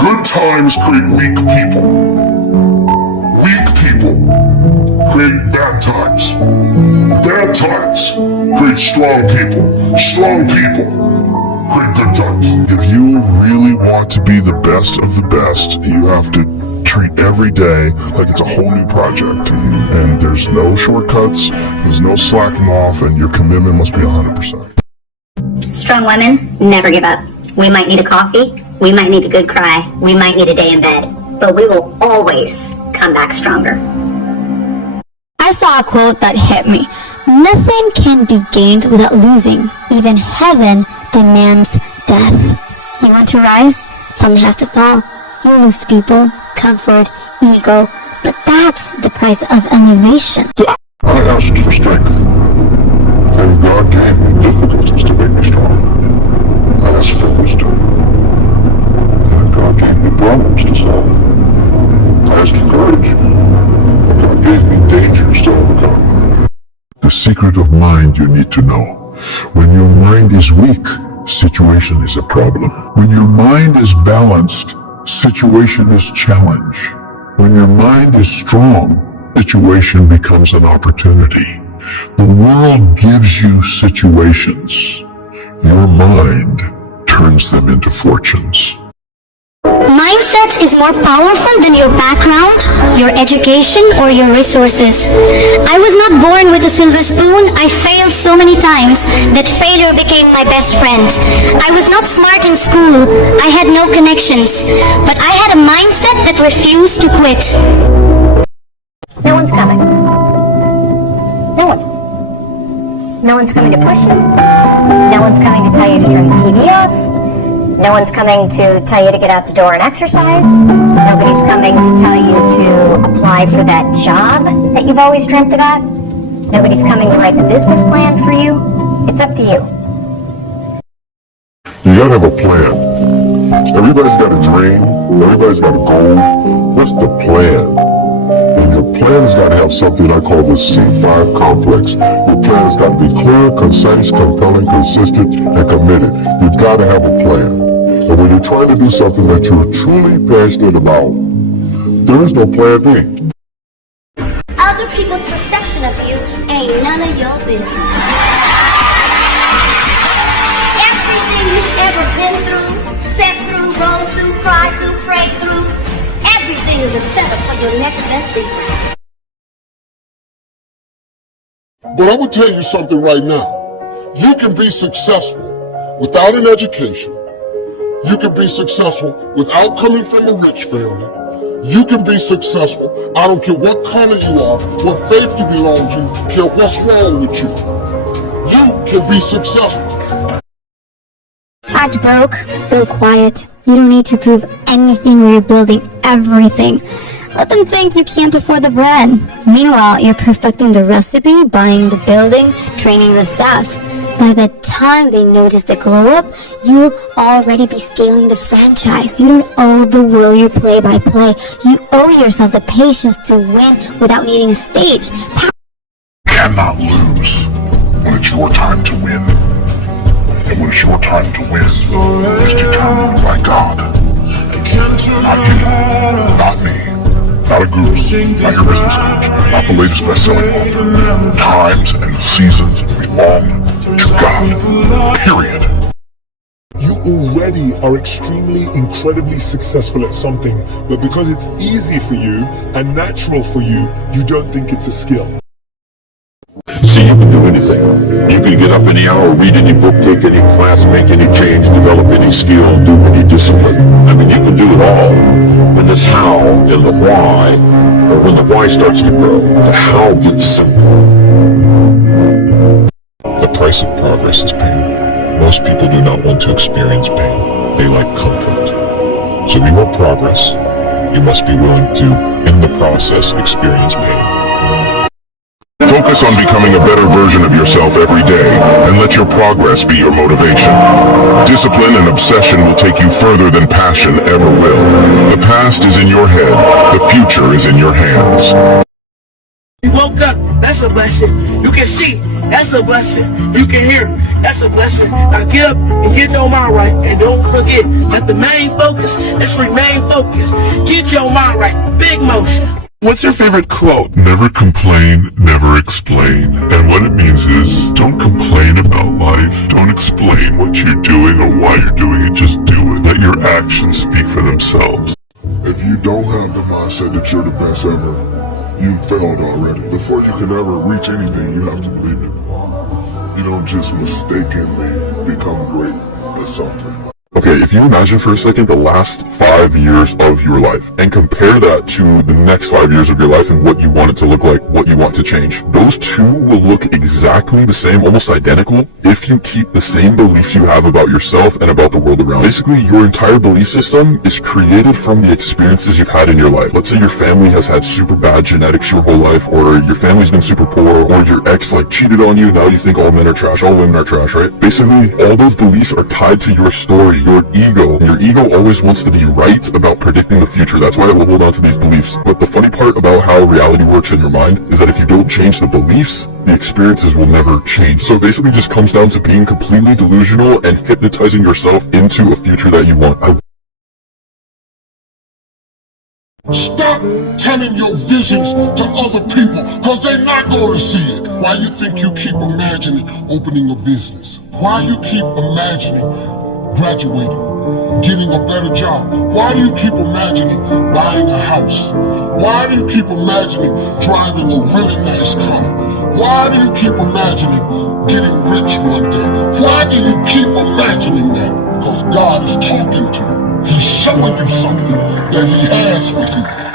Good times create weak people. Weak people create bad times. Bad times create strong people. Strong people create good times. If you really want to be the best of the best, you have to treat every day like it's a whole new project. And there's no shortcuts, there's no slacking off, and your commitment must be 100%. Strong women never give up. We might need a coffee, we might need a good cry, we might need a day in bed, but we will always come back stronger. I saw a quote that hit me. Nothing can be gained without losing. Even heaven demands death. You want to rise? Something has to fall. You lose people, comfort, ego, but that's the price of elevation. I asked for strength, and God gave me difficulties to make me strong. I asked for wisdom, and God gave me problems to solve. I asked for courage, and God gave me dangers to overcome. The secret of mind you need to know. When your mind is weak, situation is a problem. When your mind is balanced, situation is challenge. When your mind is strong, situation becomes an opportunity. The world gives you situations. Your mind turns them into fortunes. Mindset is more powerful than your background, your education, or your resources. I was not born with a silver spoon. I failed so many times that failure became my best friend. I was not smart in school. I had no connections. But I had a mindset that refused to quit. No one's coming. No one. No one's coming to push you. No one's coming to tell you to turn the TV off. No one's coming to tell you to get out the door and exercise. Nobody's coming to tell you to apply for that job that you've always dreamt about. Nobody's coming to write the business plan for you. It's up to you. You gotta have a plan. Everybody's got a dream. Everybody's got a goal. What's the plan? And your plan has got to have something I call the C5 complex. Your plan has got to be clear, concise, compelling, consistent, and committed. You've got to have a plan. And when you're trying to do something that you're truly passionate about, there is no plan B. Other people's perception of you ain't none of your business. Everything you've ever been through, sat through, rose through, cried through, prayed through, everything is a setup for your next best season. But I would tell you something right now. You can be successful without an education. You can be successful without coming from a rich family. You can be successful. I don't care what color you are, what faith you belong to, care what's wrong with you. You can be successful. Act broke, build quiet. You don't need to prove anything when you're building everything. Let them think you can't afford the bread. Meanwhile, you're perfecting the recipe, buying the building, training the staff. By the time they notice the glow up, you'll already be scaling the franchise. You don't owe the world your play-by-play. You owe yourself the patience to win without needing a stage. You cannot lose when it's your time to win. And when it's your time to win, it's determined by God. Not you, not me, not a guru, not your business coach, not the latest best-selling author. Times and seasons belong to God. Period. You already are extremely, incredibly successful at something, but because it's easy for you and natural for you, you don't think it's a skill. See, you can do anything. You can get up any hour, read any book, take any class, make any change, develop any skill, do any discipline. I mean, you can do it all. When this how and the why, or when the why starts to grow, the how gets simple. The price of progress is pain. Most people do not want to experience pain. They like comfort. So if you want progress, you must be willing to, in the process, experience pain. Focus on becoming a better version of yourself every day, and let your progress be your motivation. Discipline and obsession will take you further than passion ever will. The past is in your head, the future is in your hands. You woke up, that's a blessing. You can see, that's a blessing. You can hear, that's a blessing. Now get up and get your mind right. And don't forget that the main focus is remain focused. Get your mind right. Big motion. What's your favorite quote? Never complain, never explain. And what it means is, don't complain about life. Don't explain what you're doing or why you're doing it. Just do it. Let your actions speak for themselves. If you don't have the mindset that you're the best ever, you failed already. Before you can ever reach anything, you have to believe it. You don't just mistakenly become great at something. Okay, if you imagine for a second the last 5 years of your life and compare that to the next 5 years of your life and what you want it to look like, what you want to change, those two will look exactly the same, almost identical, if you keep the same beliefs you have about yourself and about the world around. Basically, your entire belief system is created from the experiences you've had in your life. Let's say your family has had super bad genetics your whole life, or your family's been super poor, or your ex cheated on you, now you think all men are trash, all women are trash, right? Basically, all those beliefs are tied to your story, your ego. And your ego always wants to be right about predicting the future. That's why it will hold on to these beliefs. But the funny part about how reality works in your mind is that if you don't change the beliefs, the experiences will never change. So it basically just comes down to being completely delusional and hypnotizing yourself into a future that you want. Stop telling your visions to other people, because they're not going to see it. Why you think you keep imagining opening a business? Why you keep imagining graduating, getting a better job? Why do you keep imagining buying a house? Why do you keep imagining driving a really nice car? Why do you keep imagining getting rich one day? Why do you keep imagining that? Because God is talking to you. He's showing you something that He has for you.